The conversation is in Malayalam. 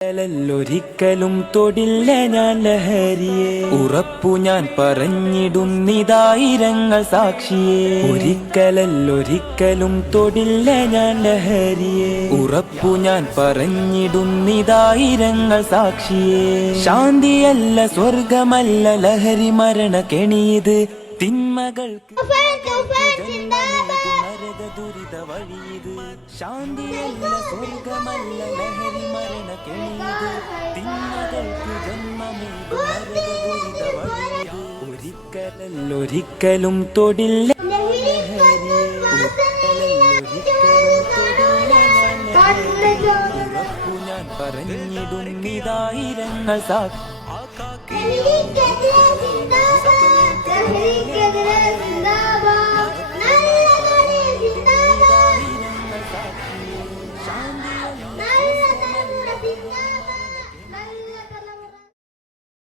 ഒരിക്കലും തൊടില്ല ഞാൻ ലഹരിയെ, ഉറപ്പു ഞാൻ പറഞ്ഞിടുന്നിതായിരങ്ങൾ സാക്ഷിയെ. ഒരിക്കലും തൊടില്ല ഞാൻ ലഹരിയെ, ഉറപ്പു ഞാൻ പറഞ്ഞിടുന്നിതായിരങ്ങൾ സാക്ഷിയെ. ശാന്തിയല്ല സ്വർഗമല്ല ലഹരി മരണ കെണിയത്, തിന്മകൾക്ക് നരക ദുരിത വഴിയത്. ശാന്തിയല്ല സ്വർഗമല്ല ലഹരി മരണ കെണിയത്, തിന്മകൾക്ക് ജന്മമേതു നരക ദുരിത വഴിയത്. ഒരിക്കലും തൊടില്ല ലഹരിയെ, ഉറപ്പു ഞാൻ പറഞ്ഞിടുന്നിതായിരങ്ങൾ സാക്ഷി.